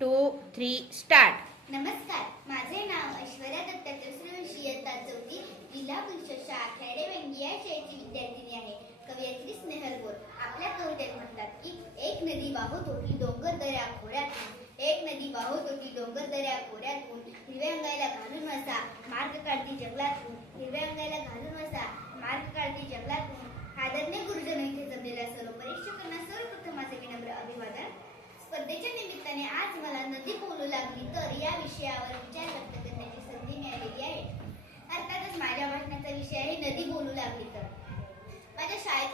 To three start. नमस्कार माझे नाव ऐश्वर्या दत्तात्रय सूर्यवंशी इयत्ता चौथी जिल्हा परिषद शाळा खेडे वेंगी या शाळेची विद्यार्थिनी आहे. कवयत्री स्नेहल बोर आपल्या कवितेत म्हणतात की एक नदी वाहत होती डोंगर दऱ्या खोऱ्यात एक नदी वाहत होती डोंगर दऱ्या खोऱ्यातून हिरव्या अंगायला घालून वसा मार्ग काढती जंगलातून हिरव्या अंगायला घालून वसा मार्ग काढती जंगलातून आदरणीय गुरुजन इथे जमलेल्या सर्व परीक्षकांना सर्वप्रथम माझे विनम्र अभिवादन स्पर्धेच्या निमित्ताने आज मला नदी बोलू लागली तर या विषयावर विचार व्यक्त करण्याची संधी मिळालेली आहे अर्थातच माझ्या भाषणाचा विषय आहे नदी बोलू लागली तर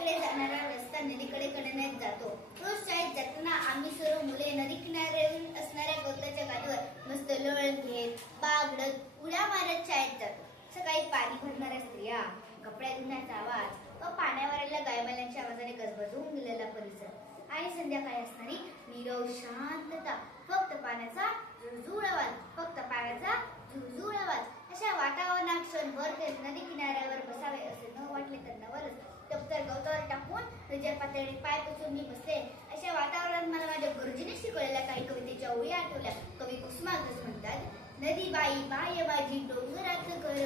माझ्या जाणारा रस्ता नदीकडे कडण्यात जातो. रोज शाळेत जाताना आम्ही सर्व मुले नदी किनाऱ्यावर असणाऱ्या गवताच्या गाडीवर मस्त लोळत घेत बागडत उड्या मारत शाळेत जातो. सकाळी पाणी भरणाऱ्या स्त्रिया कपड्या धुण्याचा आवाज व पाण्यावरल्या गायबाल्यांच्या आवाजाने गजबजून गेलेला परिसर. आणि संध्याकाळी असणारी नीरव शांतता फक्त पाण्याचा झुळझुळ आवाज फक्त पाण्याचा झुळझुळ आवाज अशा वातावरणात क्षणभर ते नदी किनाऱ्यावर बसावे असे न वाटले तर नवलच दप्तर गवतावर टाकून पातळी पाय पुसून मी बसले. अशा वातावरणात मला माझ्या गुरुजीने शिकवलेल्या काही कवितेच्या ओळी आठवल्या. कवी कुसुमाग्रज म्हणतात नदी बाई बाय बाजी डोंगराच घर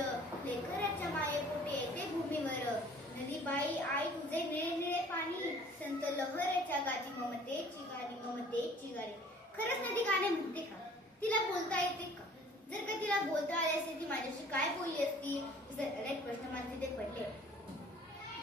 लेकराच्या माये पोटे येते भूमीवर. नदी बाई आई तुझे निळे निळे पाणी संत लहराच्या गाजी ममते गाणी ममते चिगारी खरंच नदी गाणे म्हणते का? तिला बोलता येते का? जर का तिला बोलता आले असते ती माझ्याशी काय बोलली असती? अनेक प्रश्न मला तिथे पडले.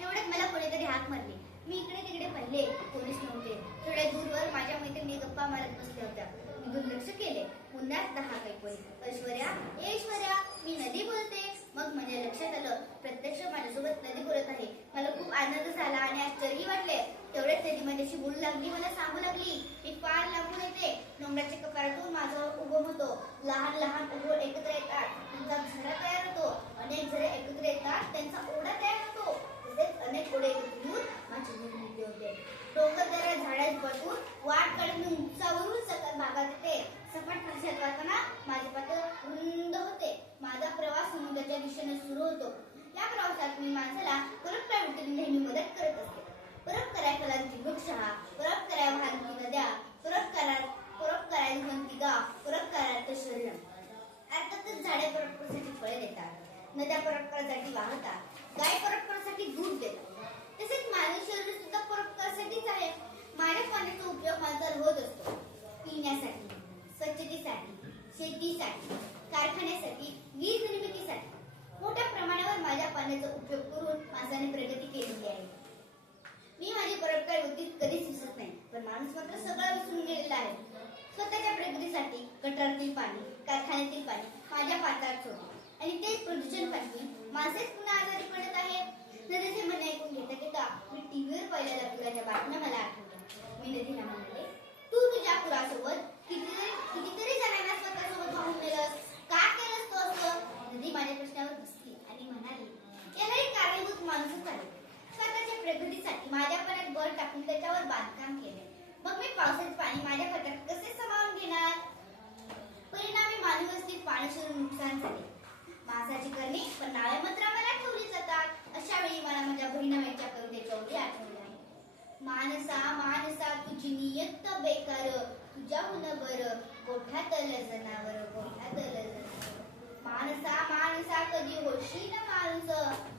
तेवढ्यात मला कोणीतरी हाक मारली. मी इकडे तिकडे पाहिले पोलीस नव्हते. थोड्या दूरवर माझ्या मैत्रिणी गप्पा मारत बसल्या होत्या. मी दुर्लक्ष केले. पुन्हा दहा ऐकवली ऐश्वर्या ए ऐश्वर्या मी नदी बोलते. मग माझ्या लक्षात आलं प्रत्यक्ष माझ्यासोबत नदी बोलत आहे. मला खूप आनंद झाला आणि आश्चर्य वाटले. तेवढ्याच नदी माझ्याशी बोलू लागली मला सांगू लागली मी फार लागून येते. डोंगराच्या कपाळातून माझा उभं होतो. लहान लहान उभं एकत्र येतात. त्यांचा झरा तयार होतो. अनेक झरे एकत्र येतात. त्यांचा ओढा तयार होतो तसेच अनेक ओढे एकत्र येऊन माझी निर्मिती होते डोंगर दऱ्या झाडात बसून वाट काढून मी उंचावरून सकल भागात येते सपाट प्रदेशात जाताना माझे पात्र रुंद होते माझा प्रवास समुद्राच्या दिशेने सुरू होतो या प्रवासात मी माणसाला परोपकारावृत्तीने नेहमी मदत करत असते परोपकारा नद्या गाव? अर्थातच झाडे परोपकारासाठी फळे देतात. नद्या परोपकारासाठी वाहतात. गाय परोपकारासाठी दूध देतात. तसेच मानवी शरीर सुद्धा परोपकारासाठीच आहे. माझ्या पाण्याचा उपयोग माणसाला होत असतो. पिण्यासाठी स्वच्छतेसाठी शेतीसाठी कारखान्यासाठी वीज निर्मितीसाठी मोठ्या प्रमाणावर माझ्या पाण्याचा उपयोग करून माणसाने प्रगती केलेली आहे मी माझी परोपकार वृत्ती कधीच विसरत नाही पण माणूस मात्र सगळं विसरून गेलेला आहे स्वतःच्या प्रगतीसाठी गटारातील पाणी कारखान्यातील पाणी माझ्या पात्रात सोडले आणि तेच पाठवी माणसेच पुन्हा आजारी पडत आहेत. नदीचे म्हणणे ऐकून घेता घेता मी टीव्हीवर पहिल्याला पुराच्या बातम्या मला आठवल्या मी नदीला म्हणाले तू तुझ्या पुरासोबत कितीतरी कितीतरी जणांना स्वतःसोबत वाहून नेलंस का केलंस तू असं? नदी माझ्या प्रश्नावर बसली आणि म्हणाली याला एक कारणीभूत माणूसच आहे. स्वतःच्या प्रगतीसाठी माझ्या पाण्यात बर टाकून त्याच्यावर बांधकाम केले मग मी पावसाचे पाणी माझ्या पत्रात कसे सामावून घेणार परिणामी मानवी वस्तीत पाणी शिरून नुकसान झाले माणसाची करणी पण नावे मात्र मला ठेवली जातात अशा वेळी मला माझ्या बहिणाबाईच्या कवितेच्या ओळी आठवल्या मानसा मानसा तुझी नियत बेकार तुझ्याहून बर गोठ्यातल जनावर गोठ्यातल जनावर माणसा माणसा कधी होशी ना माणूस?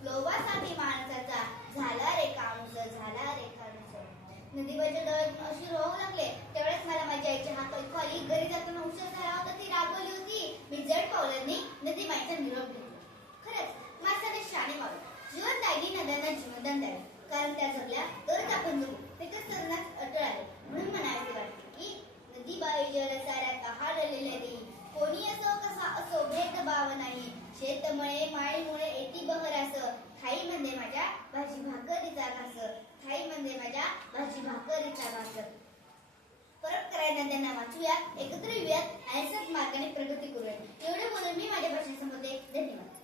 लोभासाठी माणसाचा. झाला रे कामूस झाला रे कामूस नदीवरच्या डोळ्यात अशी रोहू लागले. तेवढ्याच मला माझ्या आईची हात खाली घरी जाताना हुशार झाला होता. ती रागवली होती. मी जड पावलांनी नदी माईचा निरोप घेतला. खरंच माणसाने शाणे व्हावे जीवनदायी नद्यांना जीवनदान द्यावे. कारण त्या जगल्या तरच आपण शेतमळे माळीमुळे येती बहरास थाई म्हणजे माझ्या भाजी भाकरीचा घास थाई म्हणजे माझ्या भाजी भाकरीचा घास परत करायला त्यांना वाचूया एकत्र येऊयात आणि मार्गाने प्रगती करूया. एवढे बोलून मी माझ्या भाषण धन्यवाद.